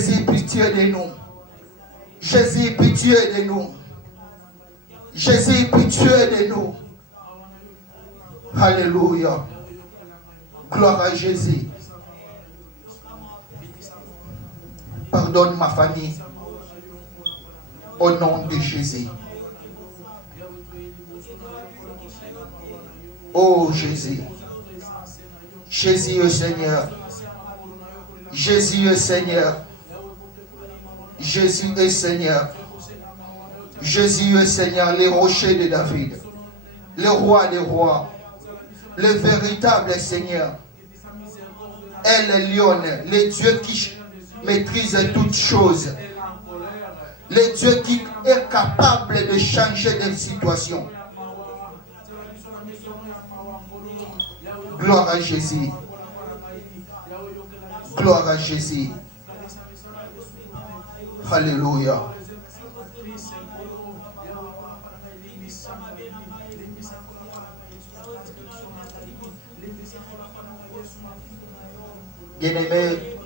Jésus, pitié de nous. Jésus, pitié de nous. Jésus, pitié de nous. Alléluia. Gloire à Jésus. Pardonne ma famille. Au nom de Jésus. Oh Jésus. Jésus est Seigneur. Jésus est Seigneur. Jésus est Seigneur. Jésus est Seigneur, les rochers de David. Le roi des rois. Le véritable Seigneur. El Elyon, le Dieu qui maîtrise toutes choses. Le Dieu qui est capable de changer des situations. Gloire à Jésus. Gloire à Jésus. Alléluia. Bien-aimé,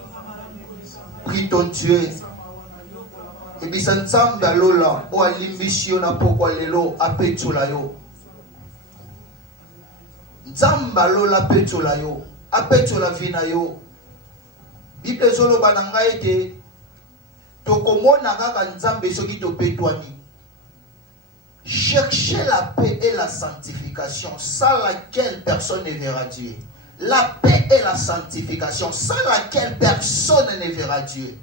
prie ton Dieu. Et puis ça nzambe alola o alimbisio na poko lelo apetola yo. Nzambe alola apetola yo, apetola vina yo. Bible zolo bananga ete tokomona kaka nzambe soki topetwani. Cherchez la paix et la sanctification, sans laquelle personne ne verra Dieu. La paix et la sanctification, sans laquelle personne ne verra Dieu.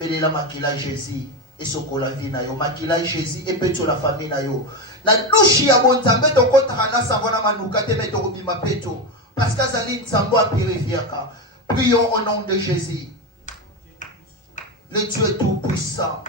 Et la makila Jésus et sokola vie na yo, makila Jésus et peto la famille na yo. Na douche ya bonzambe to kotaka na savona manuka te meto bima peto parce que zali nzambo a purifier ka. Prions au nom de Jésus. Le Dieu tout puissant.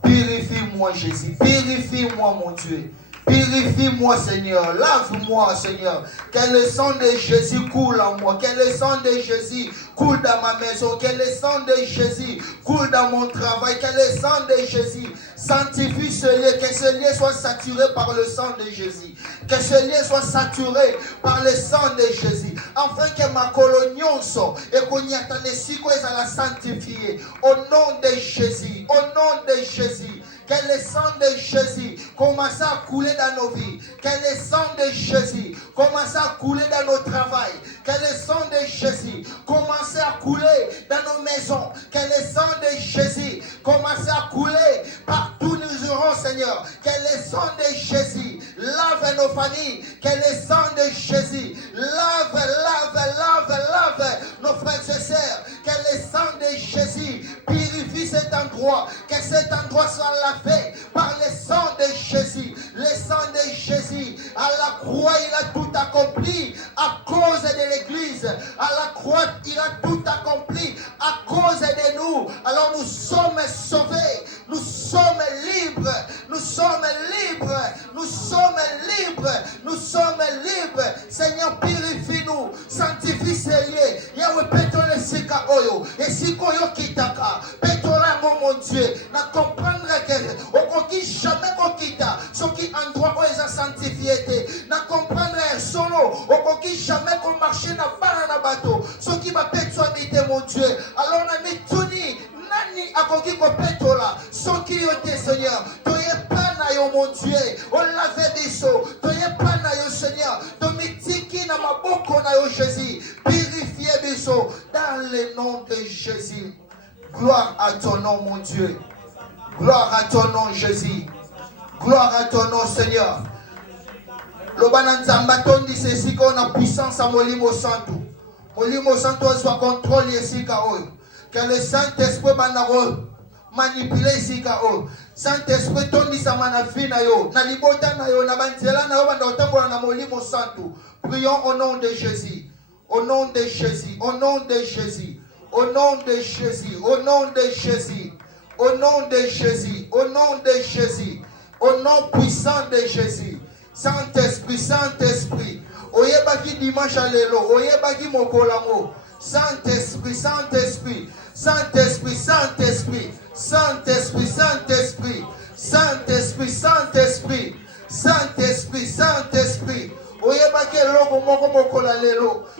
Purifie-moi Jésus, purifie-moi mon Dieu. Purifie-moi Seigneur, lave-moi Seigneur, que le sang de Jésus coule en moi, que le sang de Jésus coule dans ma maison, que le sang de Jésus coule dans mon travail, que le sang de Jésus sanctifie ce lieu, que ce lieu soit saturé par le sang de Jésus, que ce lieu soit saturé par le sang de Jésus, afin que ma colonion soit et qu'on y attende si qu'on la sanctifier, au nom de Jésus, au nom de Jésus. Que le sang de Jésus commence à couler dans nos vies. Que le sang de Jésus commence à couler dans nos travails. Que le sang de Jésus commence à couler dans nos maisons. Que le sang de Jésus commence à couler partout où nous irons, Seigneur. Que le sang de Jésus lave nos familles. Que le sang de Jésus lave nos frères et sœurs. Que le sang de Jésus purifie cet endroit. Que cet endroit soit lavé par le sang de Jésus. Le sang de Jésus, à la croix, il a tout accompli à cause de l'Église. À la croix, il a tout accompli à cause de nous. Alors nous sommes sauvés, nous sommes libres, nous sommes libres, nous sommes libres, nous sommes libres. Seigneur, purifie-nous, sanctifie ces lieux. Yahweh, pétole sika oyo, et siko yo kitaka, pétole mon Dieu, na comprendre que okoki jamais kokita, ce qui endroit où ils ont sanctifié, na comprendre solo, okoki jamais qu'on marcher na bana na bateau, ce qui va pétole mon Dieu. Alors on a mis tuni, nani akoki ko pétola, ce qui yote Seigneur, toye pas na yo mon Dieu, on l'avait biso, toye pas na yo Seigneur, domitiki na maboko na yo Jésus, purifiez biso dans le nom de Jésus. Gloire à ton nom, mon Dieu. Gloire à ton nom, Jésus. Gloire à ton nom, Seigneur. Le bananzamba tondi c'est si qu'on a puissance à Molimo Santo. Molimo Santo soit contrôlé ici kao. Que le Saint-Esprit banaro manipuler ici kao. Saint-Esprit tondi sa manafina yo. Na libota na yo na banzela na yo bandotambola na Molimo Santo. Prions au nom de Jésus. Au nom de Jésus. Au nom de Jésus. Au nom de Jésus, au nom de Jésus, au nom de Jésus, au nom de Jésus, au nom puissant de Jésus. Saint-Esprit, Saint-Esprit, oyebaki dimanche à l'élo, oyebaki mokolamo. Saint-Esprit, Saint-Esprit, Saint-Esprit, Saint-Esprit, Saint-Esprit, Saint-Esprit, Saint-Esprit, Saint-Esprit, Saint-Esprit, Saint-Esprit.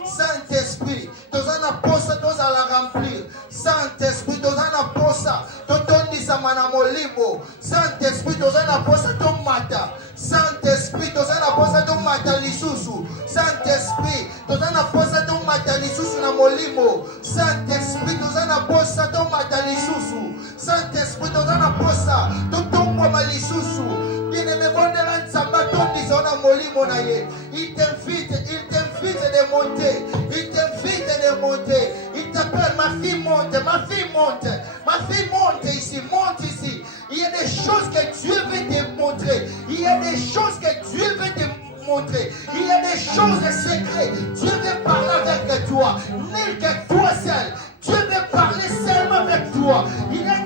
Saint-Esprit, tous en apôtres, tous à la remplir. Saint-Esprit, tozana posa, totondisa mana molimo. Saint-Esprit, tozana posa tomata. Saint-Esprit, tozana posa tomata lisusu. Saint-Esprit, tozana posa tomata lisusu na molimo. Saint-Esprit, tozana posa tomata lisusu. Saint-Esprit, tozana posa totomwa lisusu. Bien-aimé, vondela nzamba tondisa na molimo na ye. Il t'invite de monter. Il t'invite de monter. Il t'appelle, ma fille monte, ma fille monte. Ma fille monte ici, monte ici. Il y a des choses que Dieu veut te montrer. Il y a des choses que Dieu veut te montrer. Il y a des choses secrètes. Dieu veut parler avec toi. Nul que toi seul. Dieu veut parler seulement avec toi. Il y a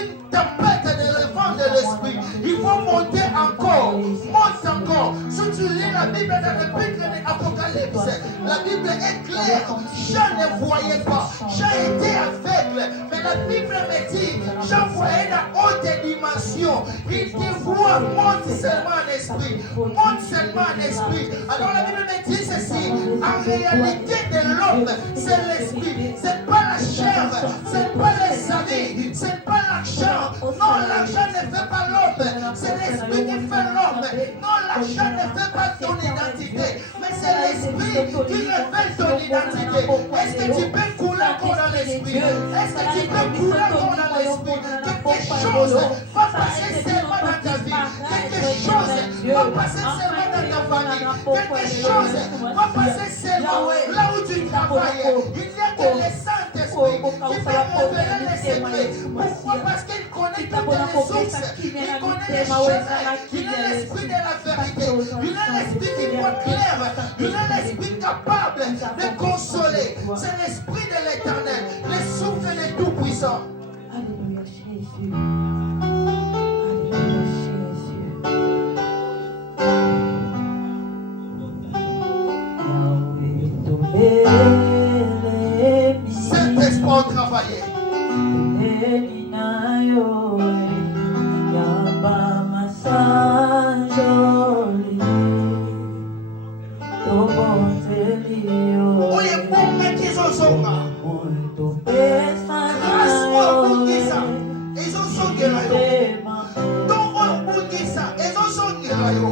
une tempête de l'éléphant de l'esprit. Il faut monter encore. Monte encore. Si tu lis la Bible dans le livre de l'Apocalypse, la Bible est claire. Jean ne voyait pas. Jean était aveugle. Mais la Bible me dit, Jean voyait la haute dimension. Il te voit, monte seulement en esprit. Monte seulement en esprit. Alors la Bible me dit ceci. En réalité de l'homme, c'est l'esprit. C'est pas la chair. C'est pas les amis. C'est pas l'argent. Non, l'argent ne fait pas l'homme. C'est l'esprit qui fait l'homme. Non, l'argent ne fait pas ton identité. Mais c'est l'esprit qui révèle ton identité. Est-ce que tu peux couler encore dans l'esprit? Est-ce que tu peux couler encore dans l'esprit? Quelque chose va passer seulement dans ta vie. Quelque chose va passer seulement dans ta famille. Quelque chose va passer seulement là où tu travailles. Il n'y a que le Saint-Esprit qui peut révéler les secrets. Pourquoi? Parce qu'il connaît toutes les sources. Il connaît les chemins. Il est l'esprit de la vérité. Il est l'esprit qui voit clair. Il est l'esprit capable de consoler. C'est l'esprit de l'Éternel, le souffle de Tout-Puissant. Alléluia Jésus. Alléluia Jésus. Saint-Esprit travaillé. Oye, pour mettre les ozonga. Grâce au Bungisa, ils ont son guérayo. Donc au Bungisa, ils ont son guérayo.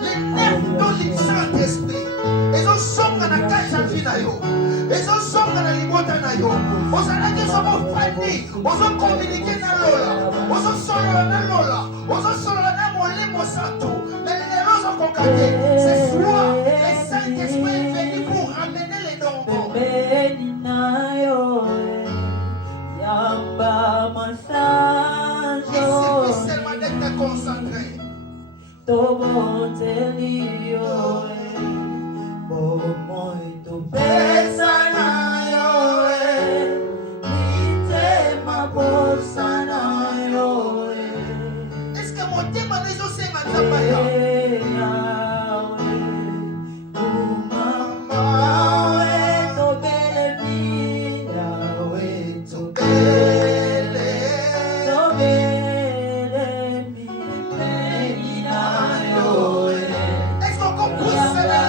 Les neuf dont le Saint-Esprit, ils ont son ganakaja finayo. Ils ont son ganalibota nayo. Aux années qui sont fanny, aux ont communiqué na lola, aux ont solo na lola, aux ont solo na molimo santo. Mais les roses ont concordé. Ce soir, le Saint-Esprit est venu pour ramener les dons. Il suffit seulement d'être concentré. Est-ce que mon thème a déjà aussi Est-ce qu'on comprend cela?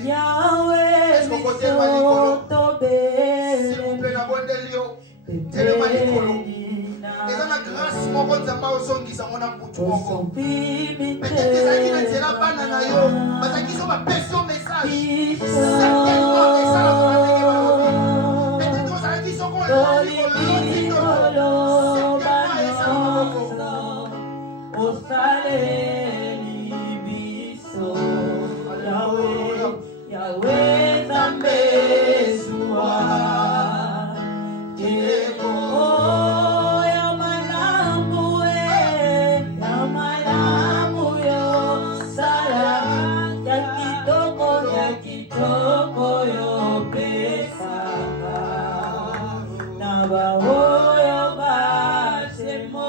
Est-ce qu'on côté Malikolo? S'il vous plaît, la bonne Delio. Tellement Malikolo. Et dans la grâce, mon bon Zamba au son qui s'en va pour tout encore. Peut-être que ça qui est la banane, parce qu'ils ont ma personne message. Certainement, et ça la va avec peut-être que ça qui sont qu'on l'a dit, qu'on l'a dit, certainement, et ça la va Yahweh Zambe Zua Jebo Yamalamu yo Sala Yakitoko yo Pesaka Nabaho yo Basemo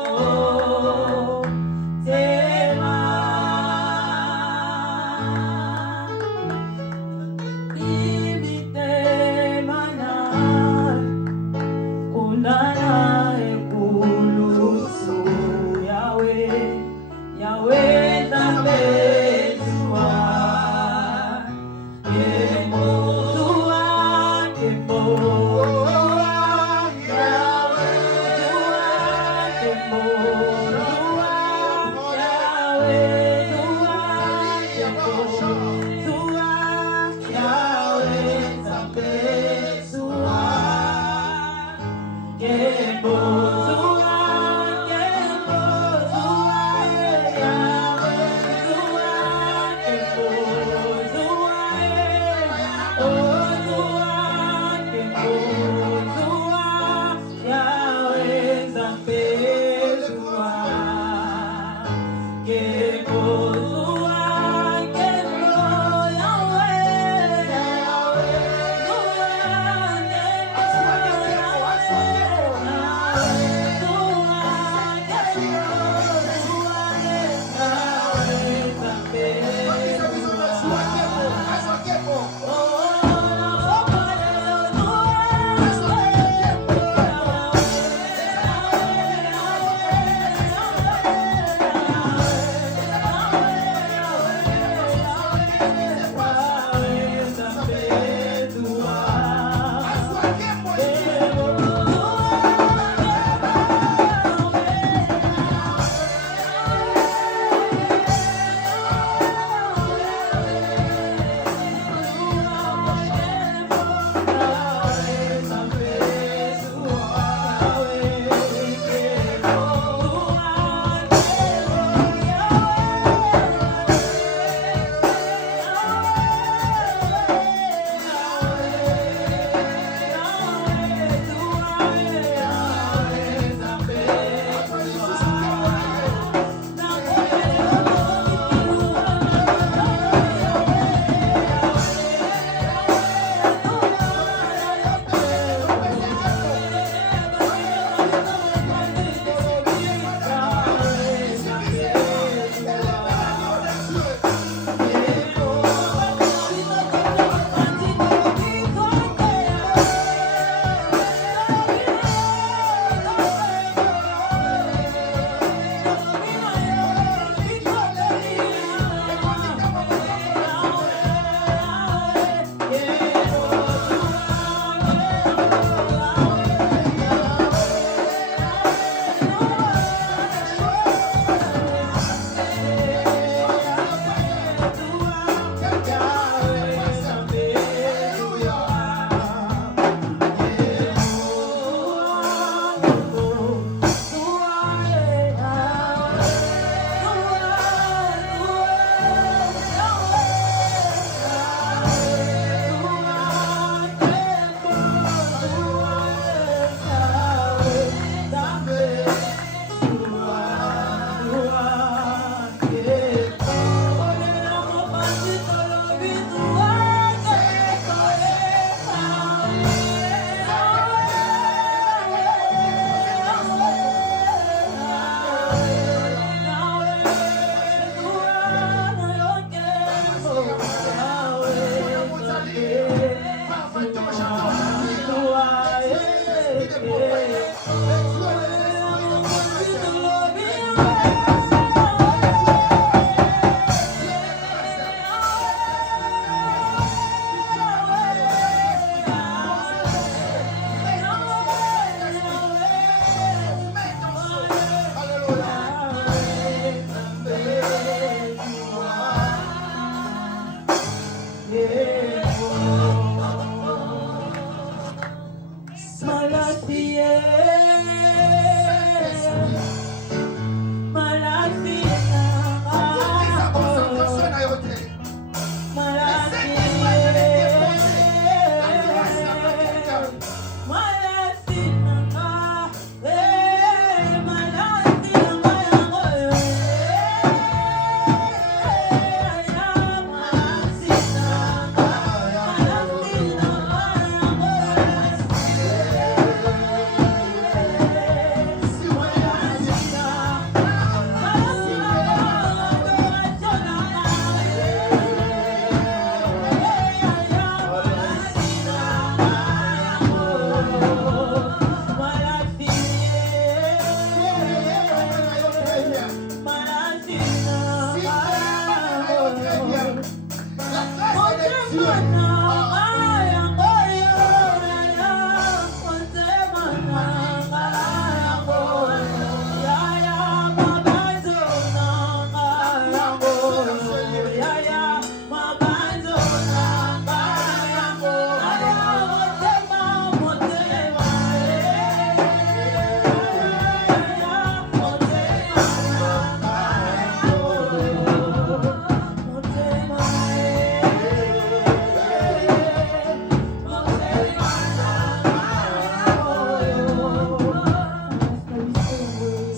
Dieu.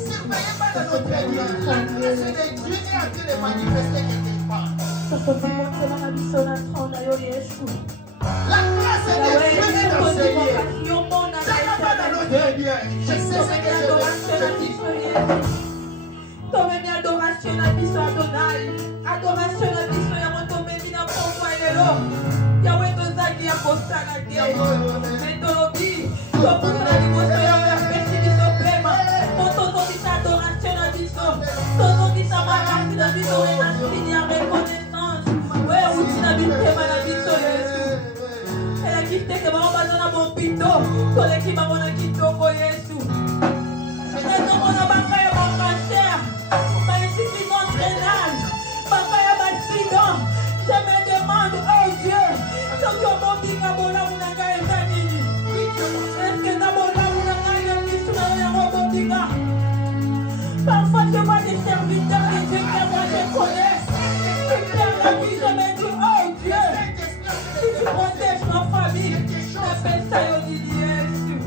Surveillez pas de notre Dieu. La grâce de Dieu est en train de manifester quelque part. La grâce de Dieu est dans ce lieu. Ça n'a pas dans notre Dieu. Je sais ce que je dis. Tomemi adoration na biso Adonai. Adoration na biso ya motomemi na pokwa lelo. Yawe tozali ya kosala te. Metolobi. Tokuna liboso yawe ya pesi biso pema. Tozongisa adoration na biso. Tozongisa makasi na biso. Wena sini ya reconnaissance. Oyo uti na bitema na biso Yesu. Elaki teke bango baza na bopito. Toleki bango na kitoko Yesu. Ezomona bakaya bakasher. Insuffisance rénale, papa ya accident. Je me demande, oh Dieu, ce que mon biga bola munanga ezanini. Est-ce que na bola munanga yamisuna ya mon biga? Parfois je vois des serviteurs de Dieu que moi je connais. Qui perdent la vie, je me dis, oh Dieu, si tu protèges ma famille, appelle ça Yoni Yesu.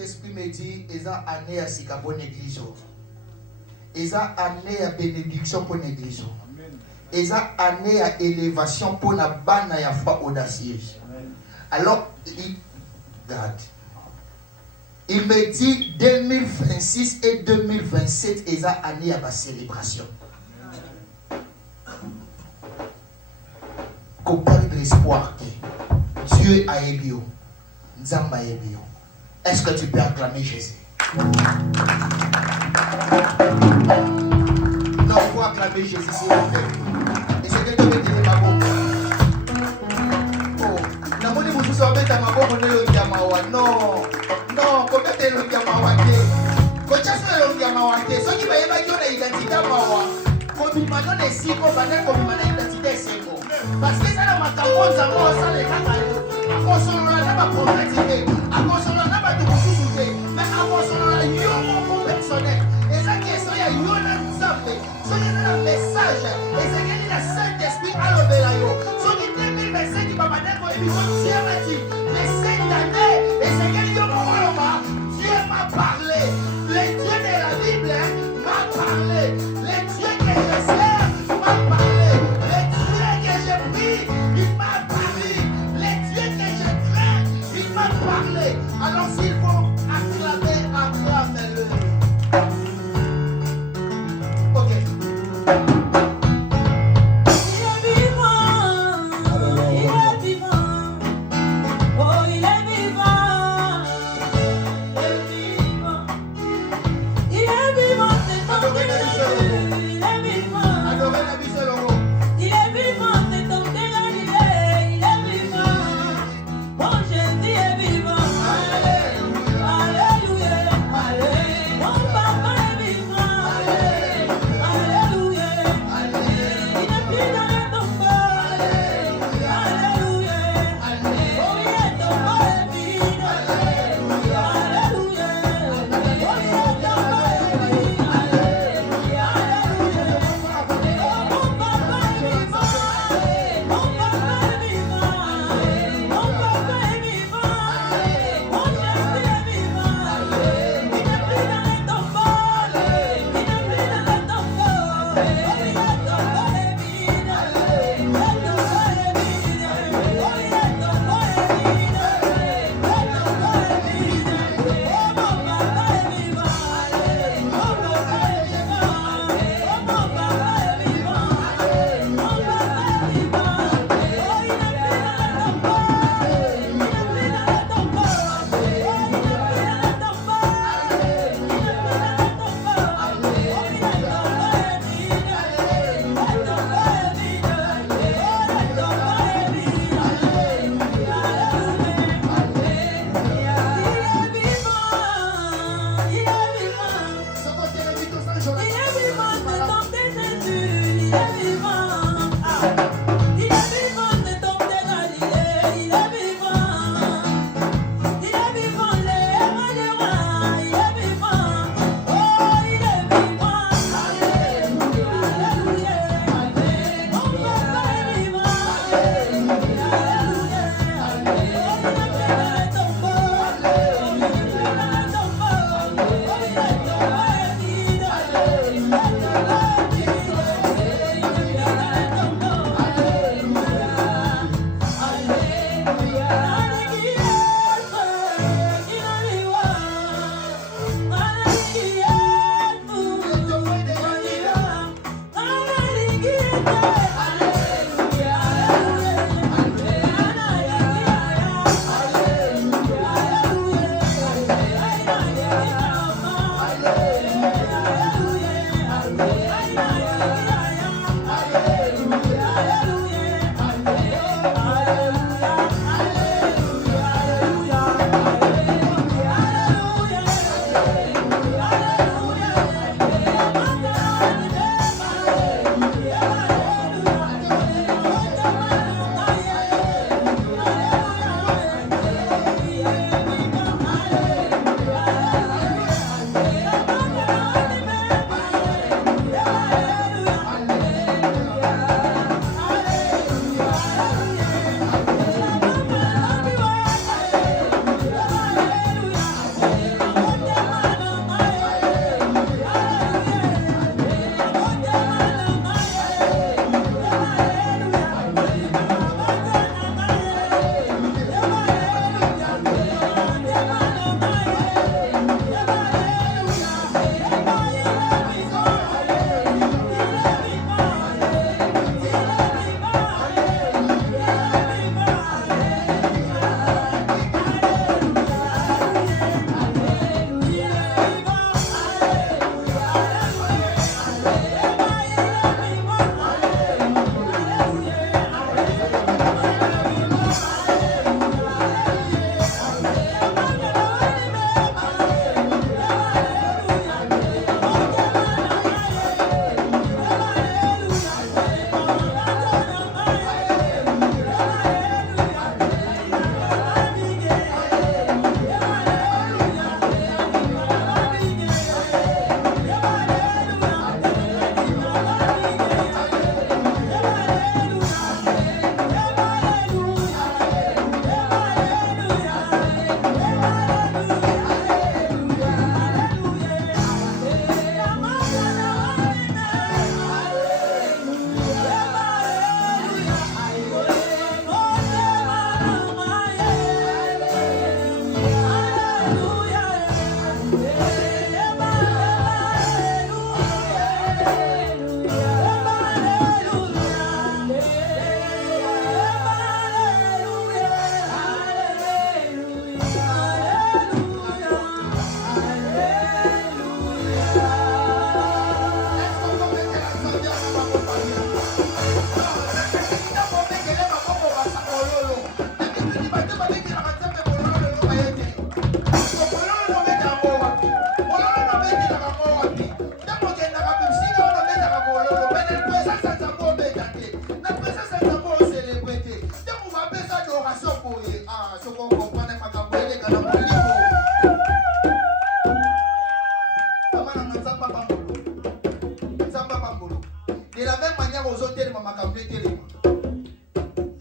Saint-Esprit me dit, ils ont année à Sika pour l'église. Ils ont année à bénédiction pour l'église. Ils ont année à élévation pour la banne à la foi audacieuse. Alors, il me dit 2026 et 2027, ils ont année à ma célébration. Qu'on parle de l'espoir. Dieu a élu. Nzamba a élu. Est-ce que tu peux acclamer Jésus? Non, il faut acclamer Jésus, s'il vous plaît. Et c'est que tu veux dire ma boue. Oh, namoni vous savez ta ma boue, non, non, comment tu es le Yamawa? Quand tu as le Yamawa, ce qui va y avoir l'identité Mawa, comme il m'a donné 6 mots, comme il m'a donné l'identité 5 mots. Parce que ça n'a pas de temps, ça va les cacailloux. À cause de la prophétique, à cause de la doucité, mais à cause de la yomo personnel. Et ça qui est sur la yona nzambe, ce qui est le message, et c'est qu'il y a le Saint-Esprit à l'obélayo. Ce qui est 2025 qui va m'amener pour l'émission Dieu mais cette année, et c'est qu'il y a Dieu m'a parlé. Le Dieu de la Bible m'a parlé. Le Dieu que je sers m'a parlé. Le Dieu que je prie, il m'a parlé. Le Dieu que je crains, il m'a parlé. Alors s'il faut acclamer, acclamez-le. Ok. Il est vivant.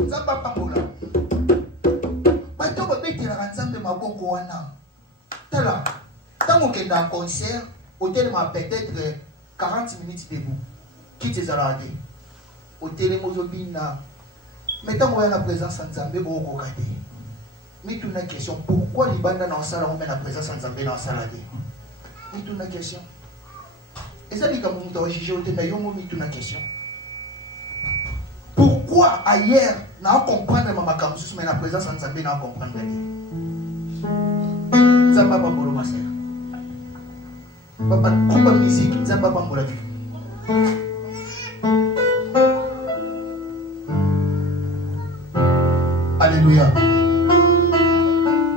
nzamba pambola bato babetela nzambe maboko wana tala tango kenda en concert hôtel m'a peut-être 40 minutes debout quitte ezalaka te hôtel mozobina mais tango ya na présence ya nzambe bokoka te mituna question pourquoi libanda na osala on met la présence ya nzambe na osala te mituna question eza likambo moto ajuge ote mais yo mo mituna question pourquoi ailleurs na comprendre ma makambo susu mais la présence ya nzambe na comprendre te nzamba pambolo masera papa kumba musique nzamba pambola te alléluia.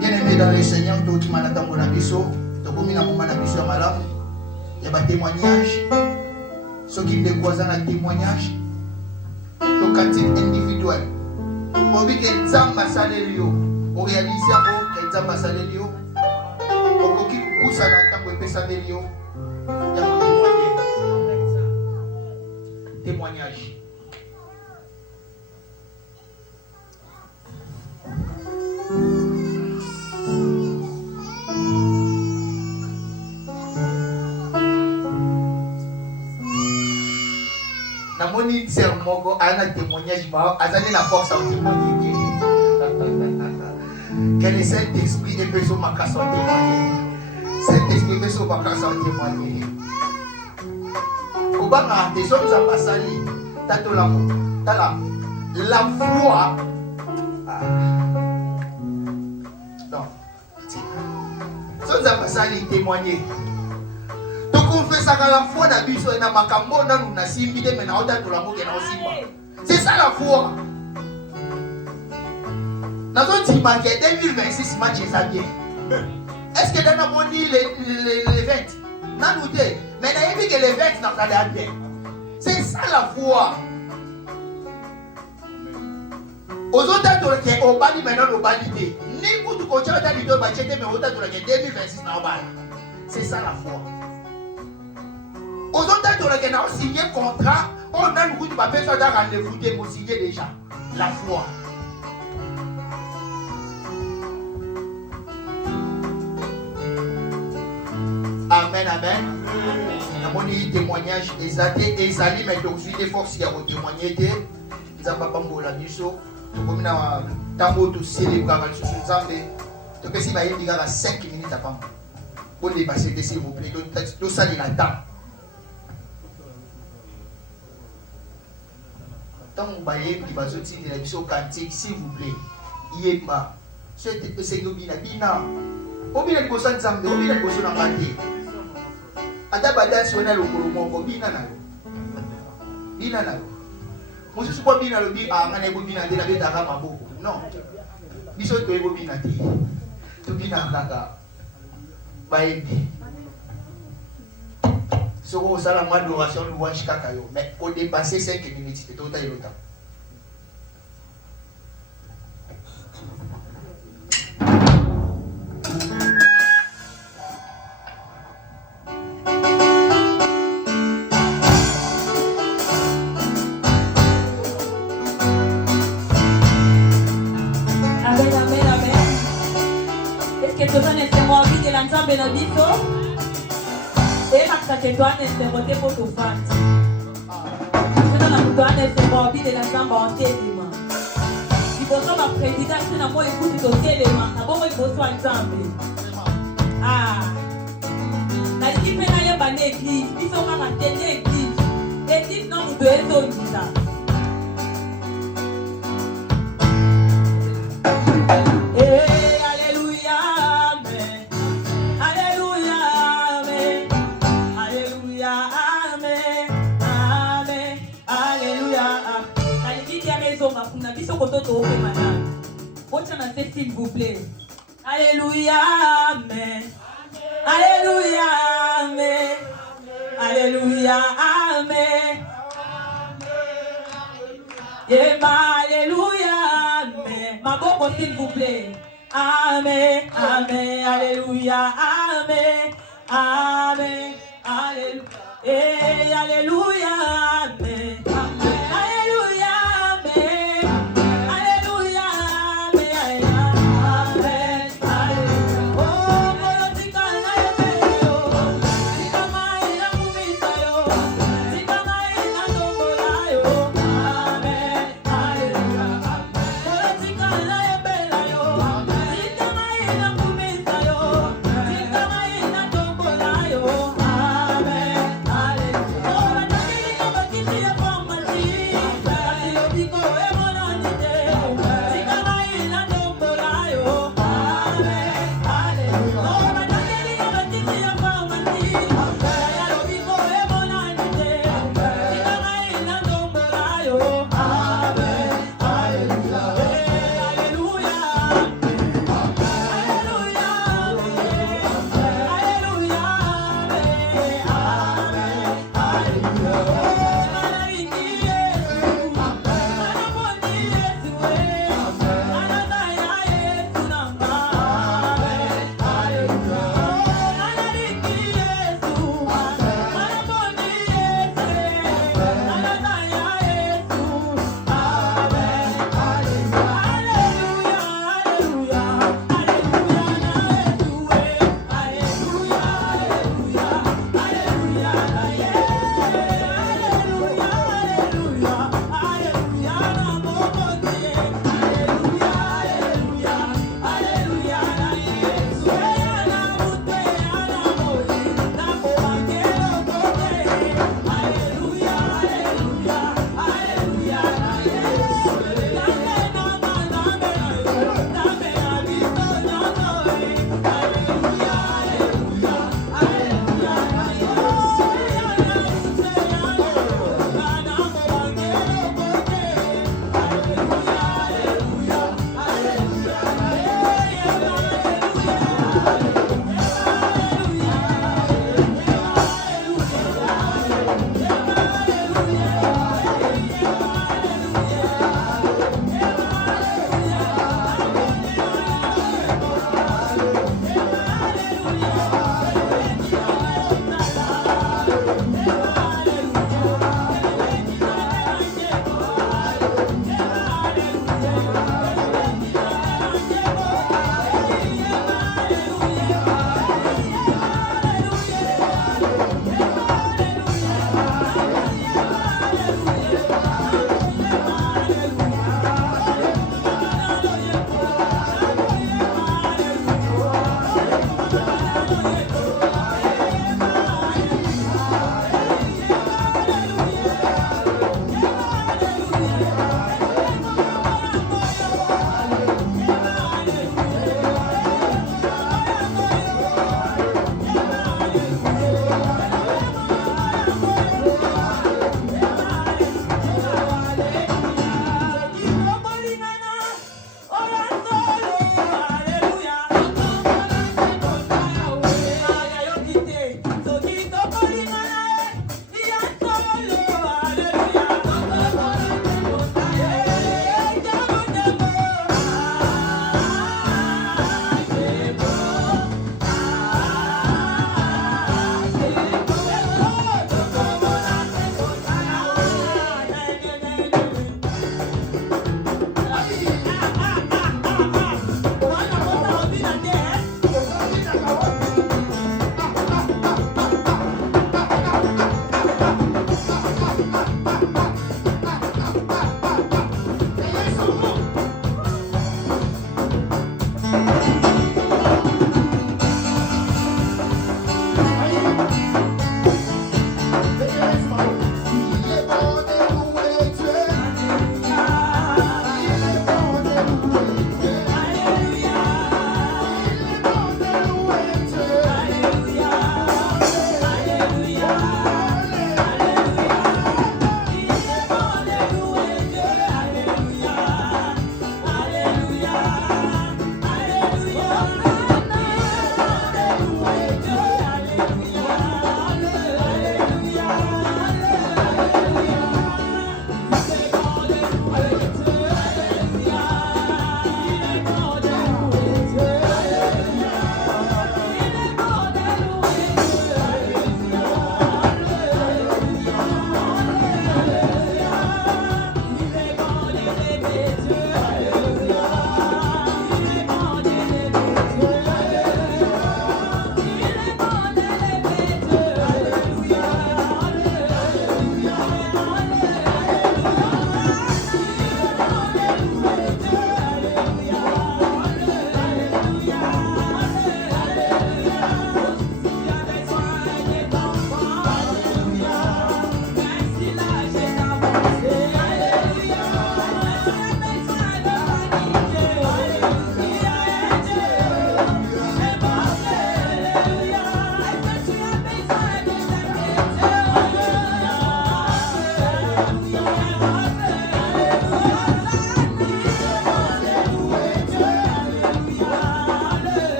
Bien-aimé dans le Seigneur, tout qui m'a attendu na biso, to komi na moma na biso ya malamu, ya ba témoignage. Ceux qui décoisent na témoignage, to cantique individuel. Obi ke nzamba salelio, o réaliser ko ke nzamba salelio. O koki kusa na tango epesa delio. Ya ko témoignage. Namoni sermogo ana témoignage ma azali la force à témoigner. Quel est cet esprit et besoin ma casse à témoigner. Cet esprit besoin ma casse à témoigner. Obama des hommes à pasali tato la tala la foi non sommes à pasali témoigner. La foi na biso na makambo na nous na simbi de mena ota to la moke na osimba. C'est ça la foi. Na zo ti ma 2026 match ça bien. Est-ce que dans la moni les 20 na nous te mais na yebi que les 20 na ça bien. C'est ça la foi. Aux autres to ke obali maintenant obali te. Ni kutu ko cha ta lido ba chete mais ota to la 2026 na obali. C'est ça la foi. Aux autres, on a signé contrat. On a le goût de papier, ça a rendez-vous, vous signer déjà. La foi. Amen, amen. Nous avons témoignage exacté. Et ça dit, mais donc, je suis des forces qui ont témoigné. Nous avons pas pour la biso. Nous avons un tambour de célébrer la chose. Nous avons si vous avez 5 minutes avant. Pour dépasser, s'il vous plaît. Donc, ça, il attend. Tant que vous voyez que vous avez un cantique, s'il vous plaît, yéba. C'est bina bina. Obina de bosan zambe, obina de bosan amate. Ada badan si wana lokolo moko bina na lo. Bina na lo. Mosu suko bina lo bi ngane bo bina de la beta ka maboko. Non. Biso to ebo bina te. To bina kaka. Baebi. Si vous avez une adoration, nous voyons jusqu'à Kayo. Mais au dépasser 5 minutes, c'est tout à l'heure. Amen, amen, amen. Est-ce que tu as envie de l'ensemble de l'habito? Et ma toi n'est pas pour tout faire. Toi n'est pas envie de l'ensemble en téléma. Il faut que ma présidente n'a pas écouté au téléma. N'a pas besoin d'ensemble. Ah. La équipe n'a pas d'église. Ils sont pas à l'église. L'église non nous devons dire ça. S'il vous plaît. Alléluia, amen. Alléluia, amen. Alléluia, amen. Alléluia, amen. Ma bonne, s'il vous plaît. Amen, amen. Alléluia, amen. Amen. Alléluia. Alléluia, amen. Alléluia, amen.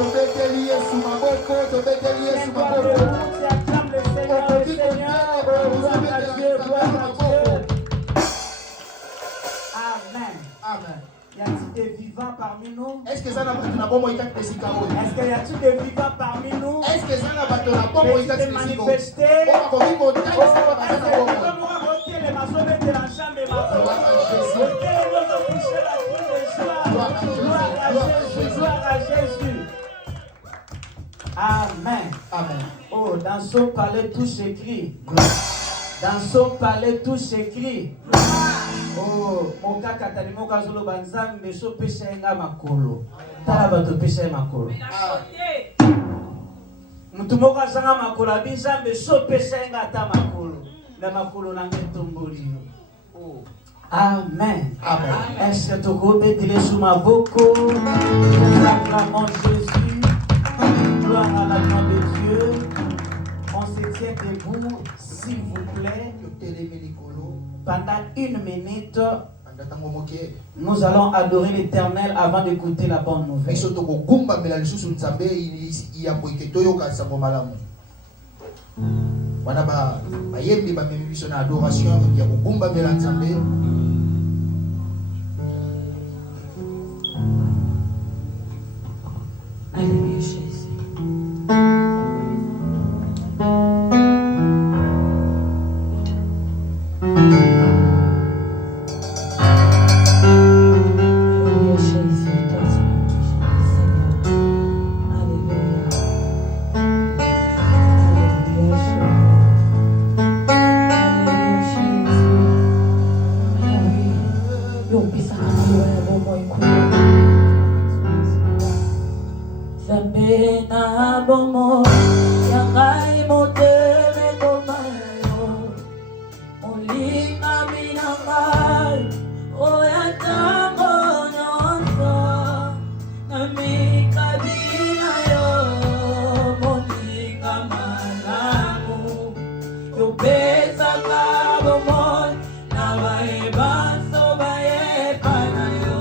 tobeteli Yesu maboko, tobeteli Yesu Tiens-toi maboko. debout, tu acclames le Seigneur, le Seigneur. Gloire à Dieu, gloire à Dieu. Amen. Amen. Y a-t-il des vivants parmi nous? Est-ce que ça n'a pas de bombe ou ikati pesika oyo? Est-ce qu'il y a-t-il des vivants parmi nous? Est-ce que ça n'a pas de bombe ou Peux-tu ikati te pesika oyo? manifester? On va komi kotai Oh, ça va passer est-ce na que bombe. tu peux nous raconter les maçons de la chambre et ma Gloire à Jésus. pousser la cri de joie. Gloire à Jésus. Gloire à Gloire à Jésus, Jésus. gloire à Jésus. Amen. Amen. Oh, dans son palais tout s'écrit. Dans son palais tout s'écrit. Oh, mon kaka tali mo kazolo banzambe so pesa nga makolo. Tala bato pesa makolo. Mutu moko azanga makolo abinzambe so pesa nga ata makolo. Na makolo na ngetomboli. Oh. Amen. Amen. Est-ce que tu peux sous ma boko? Nous acclamons Jésus. Gloire à la gloire de Dieu. On se tient debout, s'il vous plaît. Pendant 1 minute, nous allons adorer l'Éternel avant d'écouter la bonne nouvelle. Wana ba bayembi ba memi biso na adoration ya kugumba mbela Nzambe. Alléluia Jésus. Alléluia Jésus, toi Seigneur. Alléluia. Alléluia Jésus. Alléluia Jésus. Alléluia. Yo pisa kama ya bomo ikulu. Zambe na bomo yangai moteme komayo. Olinga minangai oyatango nyonso. Namikabina yo moninga malamu. Yo pesa kabomo na baebanso baepa na yo.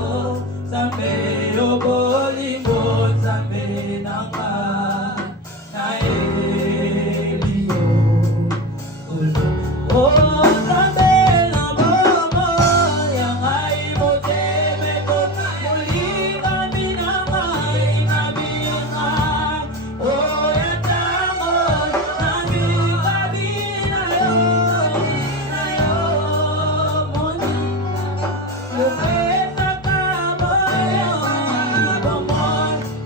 Zambe yo bolingo zambe nanga na elio. Oh zambe na bomo yangai moteme komulinga minanga inga minanga. Oh yatango namikabina yo ina yo moninga. Yo pesa kabomo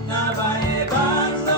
na baebanso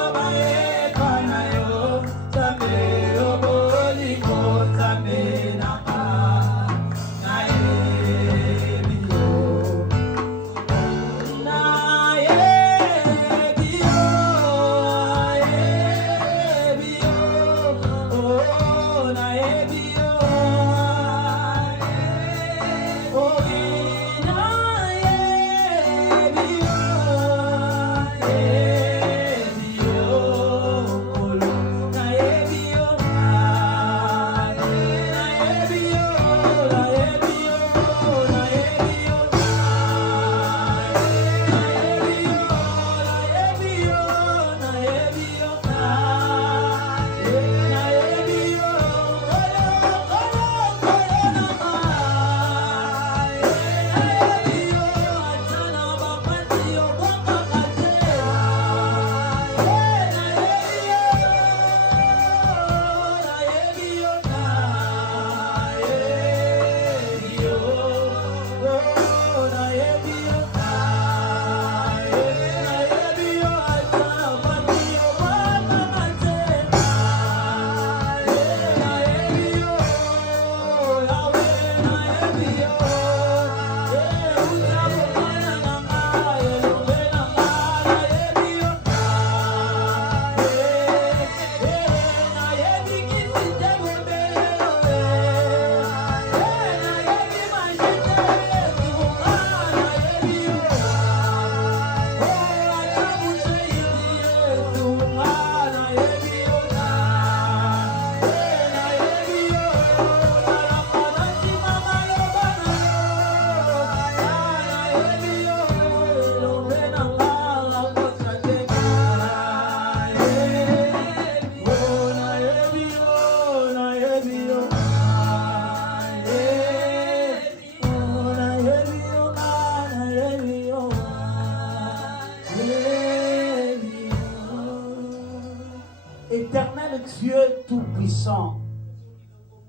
Éternel Dieu Tout-Puissant,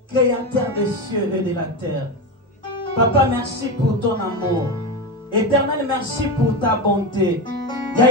Créateur des cieux et de la terre. Papa, merci pour ton amour. Éternel, merci pour ta bonté.